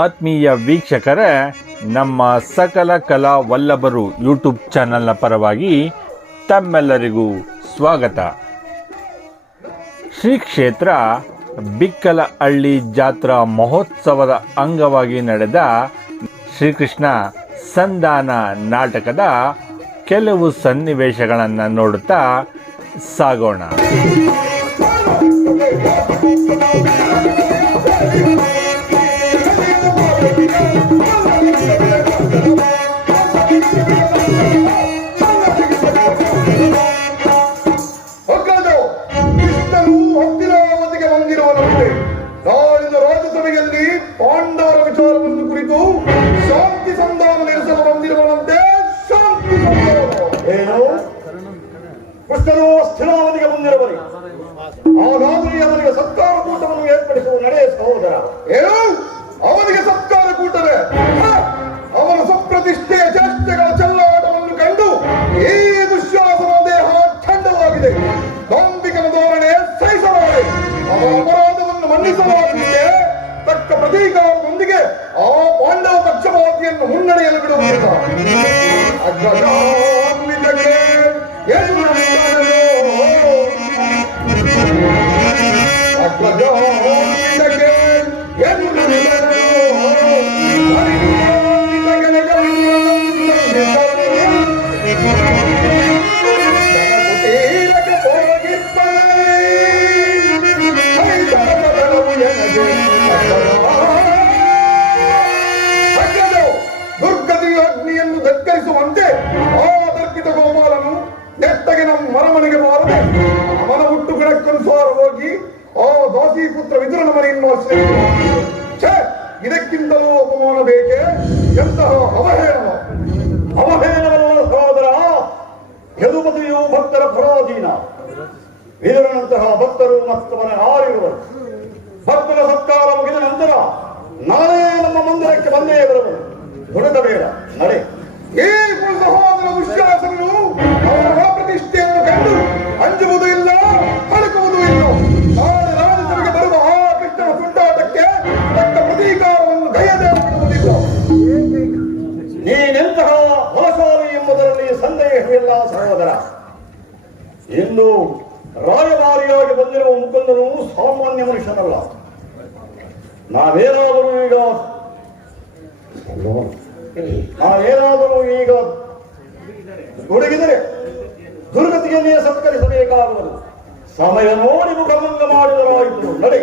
ಆತ್ಮೀಯ ವೀಕ್ಷಕರೇ, ನಮ್ಮ ಸಕಲ ಕಲಾ ವಲ್ಲಭರು ಯೂಟ್ಯೂಬ್ ಚಾನಲ್ನ ಪರವಾಗಿ ತಮ್ಮೆಲ್ಲರಿಗೂ ಸ್ವಾಗತ. ಶ್ರೀ ಕ್ಷೇತ್ರ ಬಿಕ್ಕಲಹಳ್ಳಿ ಜಾತ್ರಾ ಮಹೋತ್ಸವದ ಅಂಗವಾಗಿ ನಡೆದ ಶ್ರೀಕೃಷ್ಣ ಸಂಧಾನ ನಾಟಕದ ಕೆಲವು ಸನ್ನಿವೇಶಗಳನ್ನು ನೋಡುತ್ತಾ ಸಾಗೋಣ. ಛೇ ಇದಕ್ಕಿಂತಲೂ ಅಪಮಾನ ಬೇಕೆ? ಎಂತಹ ಅವಹೇಳನ? ಅವಹೇಳನವಲ್ಲ ಸಹೋದರ ಯದುಪತಿಯು ಭಕ್ತರ ಪರಾಧೀನ. ವೀರನಂತಹ ಭಕ್ತರು ಮತ್ತವನ ಇಂದು ರಾಯಭಾರಿಯಾಗಿ ಬಂದಿರುವ ಮುಕುಂದನು ಸಾಮಾನ್ಯ ಮನುಷ್ಯನಲ್ಲ. ನಾವೇನಾದರೂ ಈಗ ನಾವೇನಾದರೂ ಈಗ ಹುಡುಗಿದರೆ ದುರ್ಗತಿಯನ್ನೇ ಸತ್ಕರಿಸಬೇಕಾಗುವುದು. ಸಮಯ ನೋಡಿ ಮುಖಭಂಗ ಮಾಡಿದರಾಯಿತು. ನಡೆ.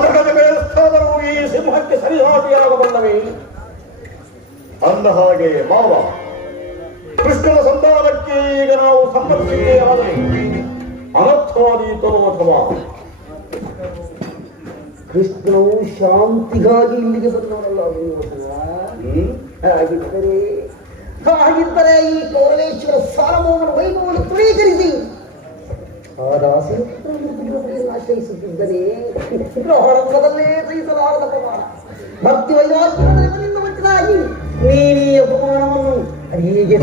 ಮೊದಲದ ಬೆಳೆಸ್ತಾದರೂ ಈ ಸಿಂಹಕ್ಕೆ ಸರಿಸಾಟಿಯಾಗಬಲ್ಲವೇ ಅಂದ ಹಾಗೆ ಮಾವ ಕೃಷ್ಣನ ಸಂತಾನಕ್ಕೆ ಈಗ ನಾವು ಸಮ್ಮತಿಸಿದ್ದೇ ಆದರೆ ಅನರ್ಥವಾದೀತೋ ಅಥವಾ? ಕೃಷ್ಣವು ಶಾಂತಿಗಾಗಿ ಇಲ್ಲಿಗೆ ಬಂದವರಲ್ಲ? ಹಾಗಿದ್ದರೆ ಹಾಗಿದ್ದರೆ ಈ ಕೌಲೇಶ್ವರ ಸಾರಮೋಹನ ವೈಭವವನ್ನು ತುಳೀಕರಿಸಿ ಆ ದಾಸರ ಪುತ್ರನನ್ನು ಆಶ್ರಯಿಸುತ್ತಿದ್ದರೆ ಗ್ರಹಣದಲ್ಲೇ ಸಹಿಸಲಾರದ ಪ್ರಮಾಣ. ಭಕ್ತಿ ವೈರಾಗ್ಯದಿಂದ ನೀನೇ ನೀನೀ ಅಪಮಾನವನ್ನು ಹೇಗೆ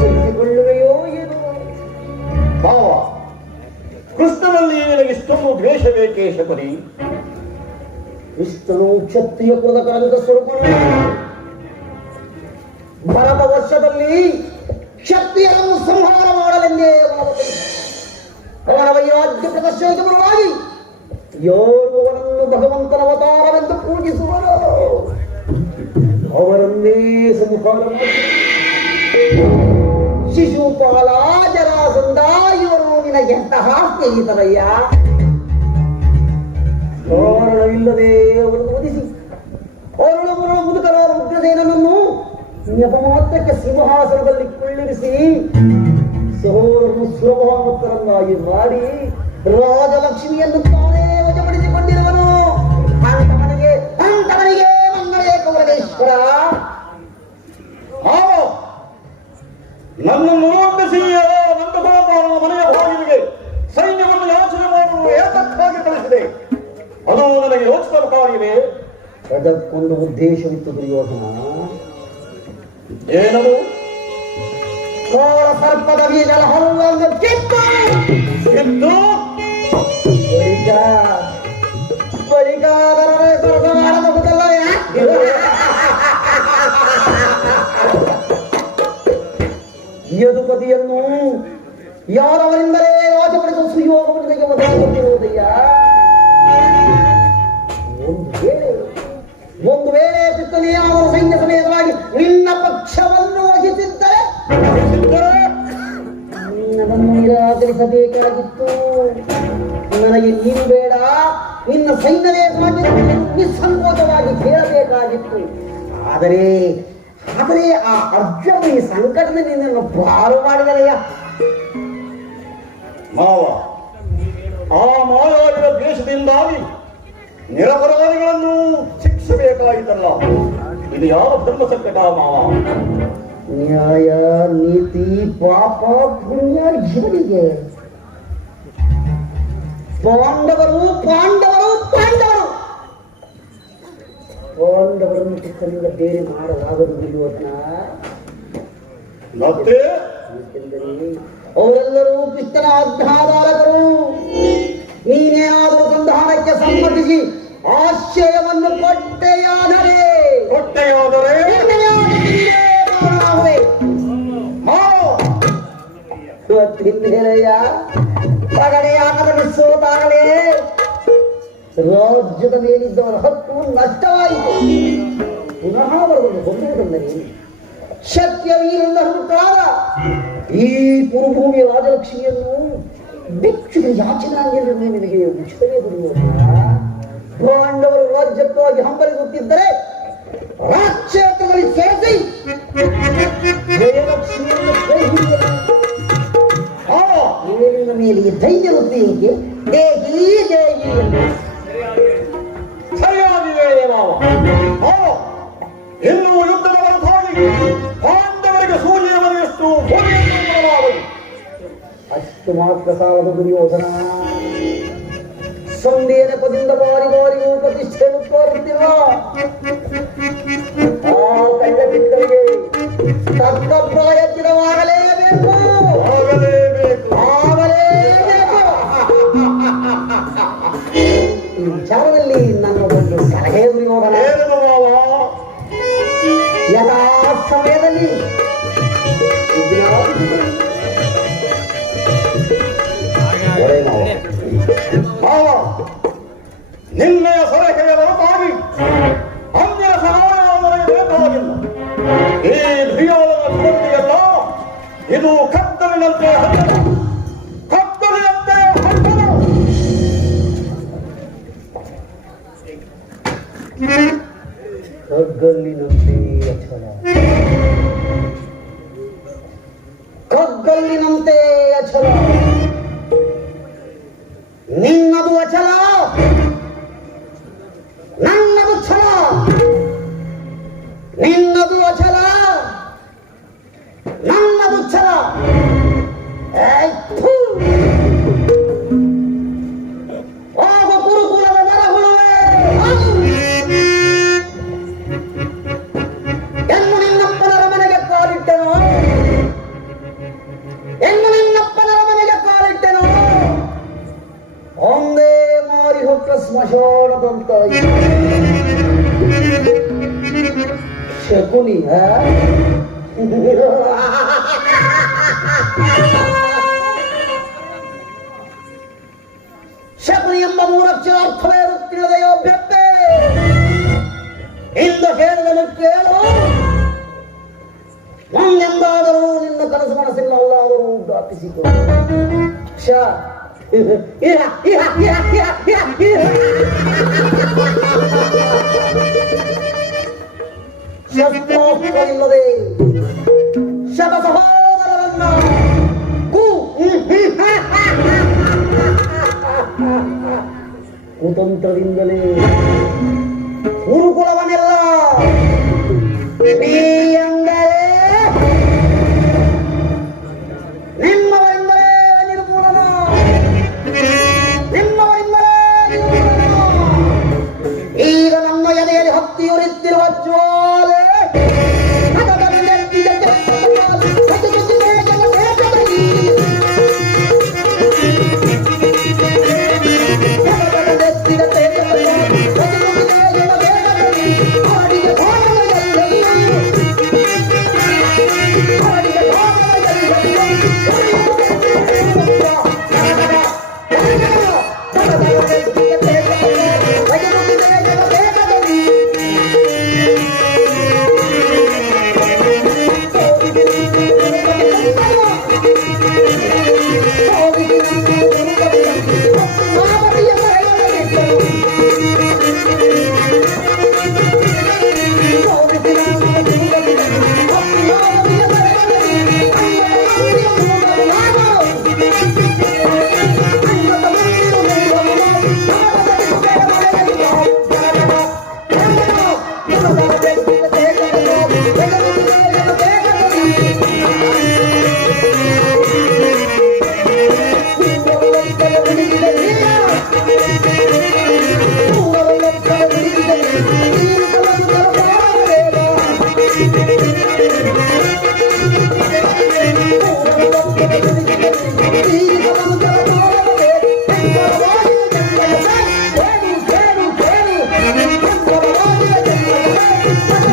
ಏನು. ಭಾವ ಕೃಷ್ಣನಲ್ಲಿ ನಿನಗೆ ಇಷ್ಟೊಂದು ದ್ವೇಷ ಬೇಕೇ ಶಬರಿ ಇಷ್ಟನು ಕ್ಷತ್ರಿಯ ಕುಲದ ಕಾಲದ ಸ್ವರೂಪನು. ಭರತ ವರ್ಷದಲ್ಲಿ ಕ್ಷತ್ರಿಯರನ್ನು ಸಂಹಾರ ಮಾಡಲೆಂದೇ ಅವನ ವೈರಾಗ್ಯ ಪ್ರದರ್ಶನದ ಬರುವಾಗಿ ಯೋರ್ವನನ್ನು ಭಗವಂತನ ಅವತಾರವೆಂದು ಪೂಜಿಸುವರು. ಅವರನ್ನೇ ಸಂಹಾರ ಶಿಶುಪಾಲ ಜರಾಸಂದ ಇವರು ನಿನಗೆಂತಹ ಸ್ನೇಹಿತರಯ್ಯ? ಕಾರಣವಿಲ್ಲದೆ ಅವರನ್ನು ವಧಿಸಿ. ಅವರೊಳಗರ ಮುದುಕರಾದ ಉಗ್ರಸೇನನನ್ನು ನೆಪಮಾತ್ರಕ್ಕೆ ಸಿಂಹಾಸನದಲ್ಲಿ ಕುಳ್ಳಿರಿಸಿ ಸಹೋದರನು ಸುಲಭಾಮುಕ್ತರನ್ನಾಗಿ ಮಾಡಿ ರಾಜಲಕ್ಷ್ಮಿಯನ್ನು ತಾನೇ ಭಾವ ನನ್ನನ್ನು ನಂಬಿಸಿ ನಂದಗೋಪಾಲನ ಮನೆಯ ಬಾಗಿಲಿಗೆ ಸೈನ್ಯವನ್ನು ಯಾಚನೆ ಮಾಡಲು ಏತಕ್ಕಾಗಿ ಕಳಿಸಿದೆ ಅದು ನನಗೆ ಯೋಚಿಸುವ ಕಾರ್ಯವೇ? ಅದಕ್ಕೊಂದು ಉದ್ದೇಶವಿತ್ತು ದುರ್ಯೋಧನ. ಏನದು? ಕೋಳ ಸರ್ಪದ ಬೀಜದ ಹಲ್ಲನ್ನು ಕಿತ್ತು! ಕಿತ್ತು? ಬಳಿಕ ಬಳಿಕ ಯದುಪತಿಯನ್ನು ಯಾರವರಿಂದಲೇ ರಾಜಪಡಿಸುವ ಸುಯೋಗಿಗೆ ಒದಗಿರುವುದಯ್ಯ ಒಂದು ವೇಳೆ ಒಂದು ವೇಳೆ ಪಿತ್ತನೇ ಅವರ ಸೈನ್ಯ ಸಮೇತವಾಗಿ ನಿನ್ನ ಪಕ್ಷವನ್ನು ವಹಿಸಿದ್ದರೆ ನಿನ್ನದನ್ನು ನಿರಾಕರಿಸಬೇಕಾಗಿತ್ತು ನನಗೆ ನೀನು ಬೇಡ, ನಿನ್ನ ಸಮಾಜ ನಿಸ್ಸಂಕೋಚವಾಗಿ ಕೇಳಬೇಕಾಗಿತ್ತು ಆದರೆ ಆದರೆ ಆ ಅರ್ಜುನ ಈ ಸಂಕಟದಲ್ಲಿ ನಿನ್ನನ್ನು ಪಾರು ಮಾಡಿದರಯ್ಯ ಮಾವ ಆ ಮಾಯಾವಿನ ದ್ವೇಷದಿಂದಾಗಿ ನಿರಪರಾಧಿಗಳನ್ನು ಶಿಕ್ಷಿಸಬೇಕಾಯಿತಲ್ಲ ಇದು ಯಾವ ಧರ್ಮ ಸಂಕಟ ಮಾವ ನ್ಯಾಯ ನೀತಿ ಪಾಪ ಪುಣ್ಯ ಇವರಿಗೆ ಪಾಂಡವರು ಪಾಂಡವರು ಪಾಂಡವರು ಪಾಂಡವರನ್ನು ಕೃಷ್ಣನಿಂದ ಬೇರೆ ಮಾಡಲಾಗದು ದುರ್ಯೋಧನ ಮತ್ತೆ? ಅವರೆಲ್ಲರೂ ಕೃಷ್ಣನ ನೀನೇ ನೀನೇನಾದರೂ ಸಂಧಾನಕ್ಕೆ ಸಮ್ಮತಿಸಿ ಆಶ್ರಯವನ್ನು ಕೊಟ್ಟೆಯಾದರೆ. ಕೊಟ್ಟೆಯಾದರೆ? ನಿರ್ಣಯವಾಗಿ ರಾಜ್ಯದ ಮೇಲಿದ್ದವರ ಹಕ್ಕು ನಷ್ಟವಾಯಿತು. ಪುನಃ ಅವರನ್ನು ಹೊಂದುವುದೆಂದರೆ ಶಕ್ಯ ವೀರನ ಹುಟ್ಟಾದ ಈ ಪುರುಭೂಮಿಯ ರಾಜಲಕ್ಷ್ಮಿಯನ್ನು ಭಿಕ್ಷುಗೆ ಯಾಚನಾಗಿರಲು ನಿನಗೆ ಉಚಿತವೇ ಬರುವುದಿಲ್ಲ. ಪಾಂಡವರು ರಾಜ್ಯಕ್ಕಾಗಿ ಹಂಬಲಿಸುತ್ತಿದ್ದರೆ ಸಾಲದ ದುರ್ಯೋಧನ. ಸಂಧಿಯ ನೆಪದಿಂದ ಬಾರಿ ಬಾರಿಗೂ ಪ್ರತಿಷ್ಠೆಯನ್ನು ತೋರುತ್ತಿರುವ ಆ ಕಂಡ ಬಿದ್ದರಿಗೆ ತಕ್ಕ ಆಗಲೇಬೇಕು. ಈ ವಿಚಾರದಲ್ಲಿ ನನ್ನ ಒಂದು ಸಲಹೆ ದುರ್ಯೋಧನ ಯಥಾ ಸಮಯದಲ್ಲಿ ಒಳ್ಳೆಯ ಮಾವ. ಮಾವ ನಿನ್ನೆಯ ಸಲಹೆಯ ಹೊರತಾಗಿ ಅನ್ಯ ಸಹಾಯ ನನಗೆ ಬೇಕಾಗಿಲ್ಲ ಈ ದುರ್ಯೋಧನ ಸ್ಪರ್ಧೆಯಲ್ಲ ಇದು ಕತ್ತಲಿನಂತೆ ಹತ್ತದ ಕಗ್ಗಲ್ಲಿನಂತೆ ಕಗ್ಗಲ್ಲಿನಂತೆ ಶಕುನಿ? ಶಕುನಿ ಎಂಬ ಮೂರಕ್ಷರ ಅರ್ಥವೇ ತಿಳಿದೆಯೋ ಬೆಪ್ಪೆ ಇಂದ ಕೇಳಿದನು ಕೇಳು ಮುಂದೆಂದಾದರೂ ನಿನ್ನ ಕನಸು ಮನಸ್ಸಿಲ್ಲ ಅಲ್ಲಾದರೂ ದಾಪಿಸಿತು ಕ್ಷ. ಇಹ, ಇಹ, ಇಹ, ಇಹ, ಇಹ, ಇಹ, ಶಸ್ತ್ರಾಸ್ತ್ರವಿಲ್ಲದೆ ಶತ ಸಹೋದರರನ್ನ ಕುತಂತ್ರದಿಂದಲೇ ಗುರುಕುಲವನ್ನೆಲ್ಲ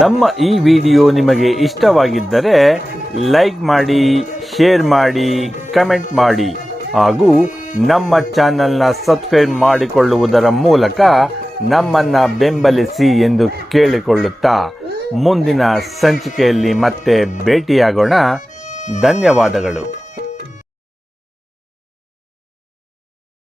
ನಮ್ಮ ಈ ವಿಡಿಯೋ ನಿಮಗೆ ಇಷ್ಟವಾಗಿದ್ದರೆ ಲೈಕ್ ಮಾಡಿ, ಶೇರ್ ಮಾಡಿ, ಕಮೆಂಟ್ ಮಾಡಿ. ಹಾಗೂ ನಮ್ಮ ಚಾನಲ್ನ ಸಬ್ಸ್ಕ್ರೈಬ್ ಮಾಡಿಕೊಳ್ಳುವುದರ ಮೂಲಕ ನಮ್ಮನ್ನು ಬೆಂಬಲಿಸಿ ಎಂದು ಕೇಳಿಕೊಳ್ಳುತ್ತಾ ಮುಂದಿನ ಸಂಚಿಕೆಯಲ್ಲಿ ಮತ್ತೆ ಭೇಟಿಯಾಗೋಣ. ಧನ್ಯವಾದಗಳು.